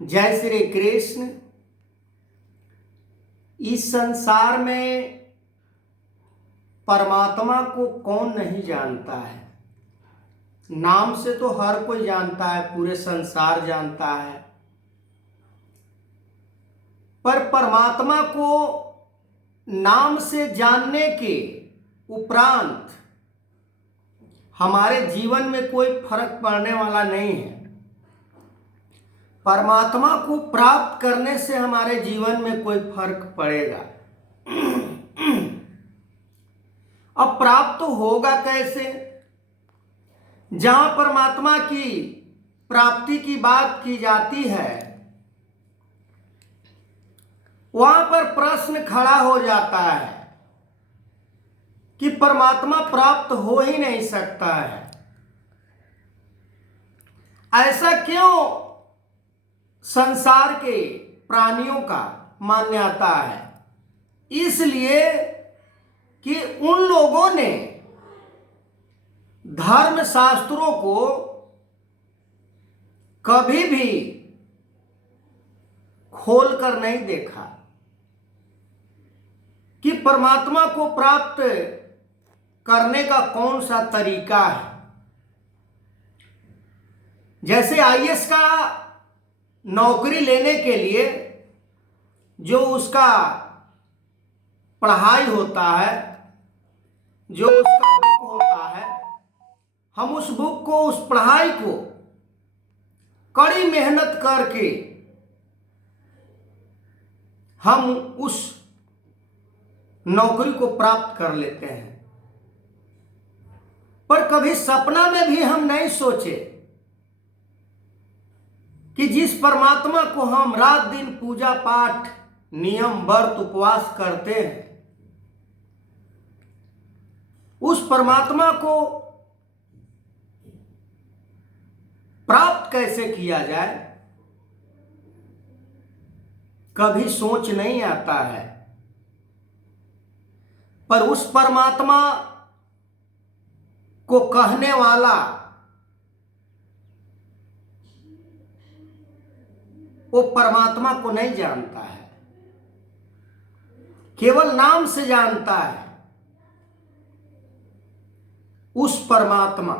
जय श्री कृष्ण। इस संसार में परमात्मा को कौन नहीं जानता है। नाम से तो हर कोई जानता है, पूरे संसार जानता है, पर परमात्मा को नाम से जानने के उपरांत हमारे जीवन में कोई फर्क पड़ने वाला नहीं है। परमात्मा को प्राप्त करने से हमारे जीवन में कोई फर्क पड़ेगा। अब प्राप्त होगा कैसे? जहां परमात्मा की प्राप्ति की बात की जाती है, वहां पर प्रश्न खड़ा हो जाता है कि परमात्मा प्राप्त हो ही नहीं सकता है। ऐसा क्यों संसार के प्राणियों का मान्यता है? इसलिए कि उन लोगों ने धर्म शास्त्रों को कभी भी खोलकर नहीं देखा कि परमात्मा को प्राप्त करने का कौन सा तरीका है। जैसे आईएएस का नौकरी लेने के लिए जो उसका पढ़ाई होता है, जो उसका बुक होता है, हम उस बुक को, उस पढ़ाई को कड़ी मेहनत करके हम उस नौकरी को प्राप्त कर लेते हैं। पर कभी सपना में भी हम नहीं सोचे कि जिस परमात्मा को हम रात दिन पूजा पाठ, नियम, व्रत, उपवास करते हैं, उस परमात्मा को प्राप्त कैसे किया जाए, कभी सोच नहीं आता है। पर उस परमात्मा को कहने वाला वो परमात्मा को नहीं जानता है, केवल नाम से जानता है उस परमात्मा।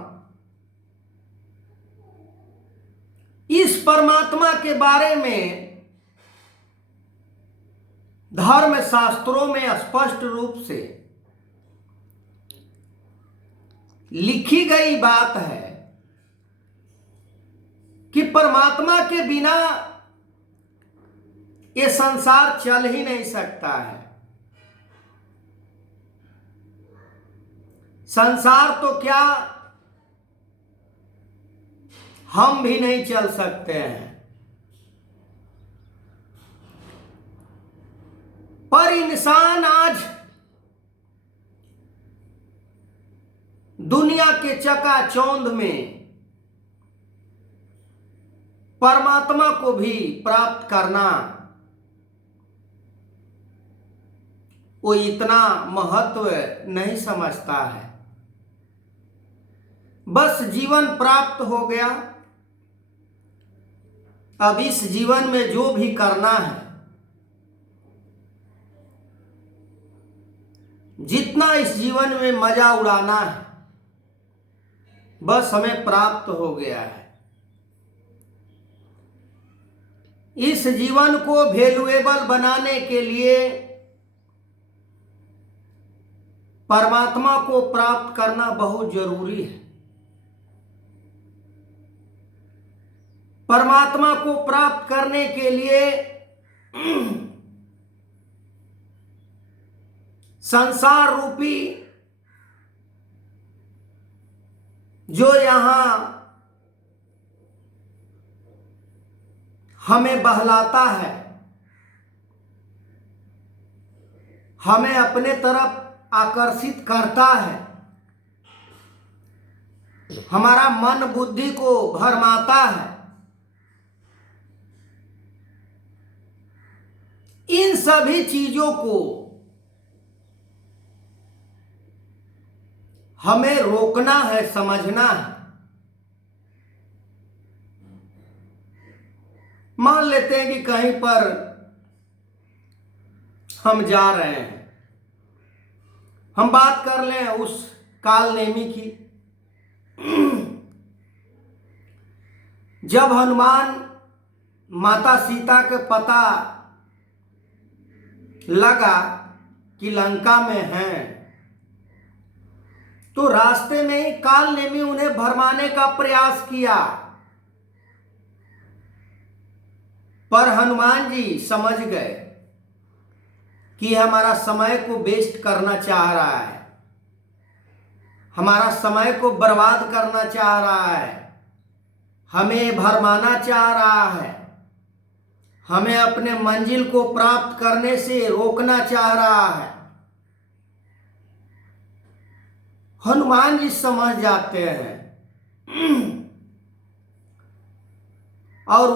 इस परमात्मा के बारे में धर्म शास्त्रों में स्पष्ट रूप से लिखी गई बात है कि परमात्मा के बिना ये संसार चल ही नहीं सकता है। संसार तो क्या, हम भी नहीं चल सकते हैं। पर इंसान आज दुनिया के चकाचौंध में परमात्मा को भी प्राप्त करना वो इतना महत्व नहीं समझता है। बस जीवन प्राप्त हो गया, अब इस जीवन में जो भी करना है, जितना इस जीवन में मजा उड़ाना है, बस हमें प्राप्त हो गया है। इस जीवन को वैल्यूएबल बनाने के लिए परमात्मा को प्राप्त करना बहुत जरूरी है। परमात्मा को प्राप्त करने के लिए संसार रूपी जो यहां हमें बहलाता है, हमें अपने तरफ आकर्षित करता है, हमारा मन बुद्धि को भरमाता है, इन सभी चीजों को हमें रोकना है, समझना है। मान लेते हैं कि कहीं पर हम जा रहे हैं, हम बात कर लें उस कालनेमी की। जब हनुमान माता सीता के पता लगा कि लंका में हैं, तो रास्ते में ही कालनेमी उन्हें भरमाने का प्रयास किया, पर हनुमान जी समझ गए कि हमारा समय को वेस्ट करना चाह रहा है, हमारा समय को बर्बाद करना चाह रहा है, हमें भरमाना चाह रहा है, हमें अपने मंजिल को प्राप्त करने से रोकना चाह रहा है। हनुमान जी समझ जाते हैं और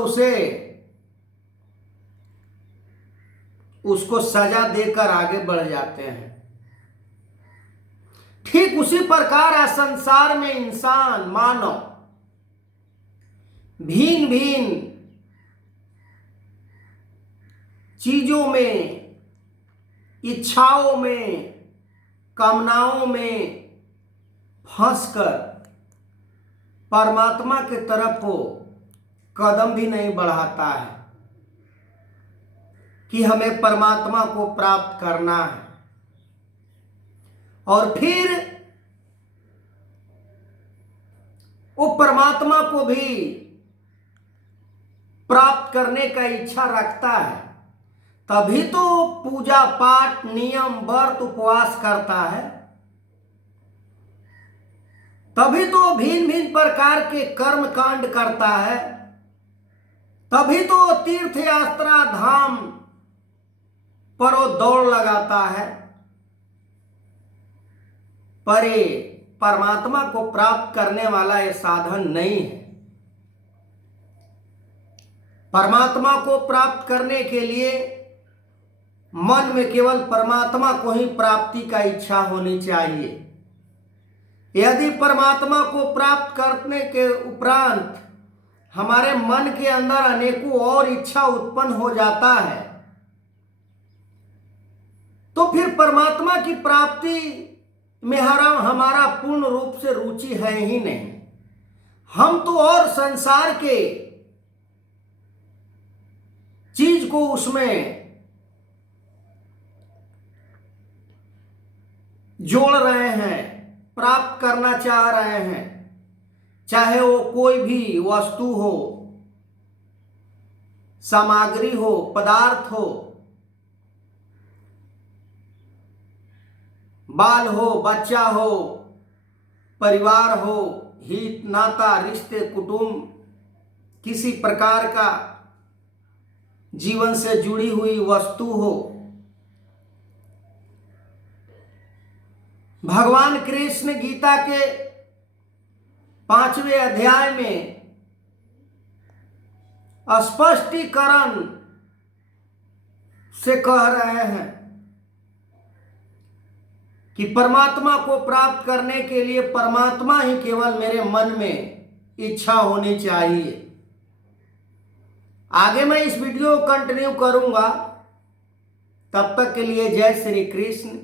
उसको सजा देकर आगे बढ़ जाते हैं। ठीक उसी प्रकार संसार में इंसान मानव भिन्न भिन्न चीजों में, इच्छाओं में, कामनाओं में फंसकर परमात्मा की तरफ वो कदम भी नहीं बढ़ाता है कि हमें परमात्मा को प्राप्त करना है। और फिर वो परमात्मा को भी प्राप्त करने का इच्छा रखता है, तभी तो पूजा पाठ, नियम, व्रत, उपवास करता है, तभी तो भिन्न भिन्न प्रकार के कर्म कांड करता है, तभी तो तीर्थ यात्रा धाम पर वो दौड़ लगाता है। पर ये परमात्मा को प्राप्त करने वाला ये साधन नहीं है। परमात्मा को प्राप्त करने के लिए मन में केवल परमात्मा को ही प्राप्ति का इच्छा होनी चाहिए। यदि परमात्मा को प्राप्त करने के उपरांत हमारे मन के अंदर अनेकों और इच्छा उत्पन्न हो जाता है, तो फिर परमात्मा की प्राप्ति में हमारा पूर्ण रूप से रुचि है ही नहीं। हम तो और संसार के चीज को उसमें जोड़ रहे हैं, प्राप्त करना चाह रहे हैं, चाहे वो कोई भी वस्तु हो, सामग्री हो, पदार्थ हो, बाल हो, बच्चा हो, परिवार हो, हित नाता, रिश्ते, कुटुंब, किसी प्रकार का जीवन से जुड़ी हुई वस्तु हो। भगवान कृष्ण गीता के 5वें अध्याय में स्पष्टीकरण से कह रहे हैं कि परमात्मा को प्राप्त करने के लिए परमात्मा ही केवल मेरे मन में इच्छा होनी चाहिए। आगे मैं इस वीडियो को कंटिन्यू करूंगा। तब तक के लिए जय श्री कृष्ण।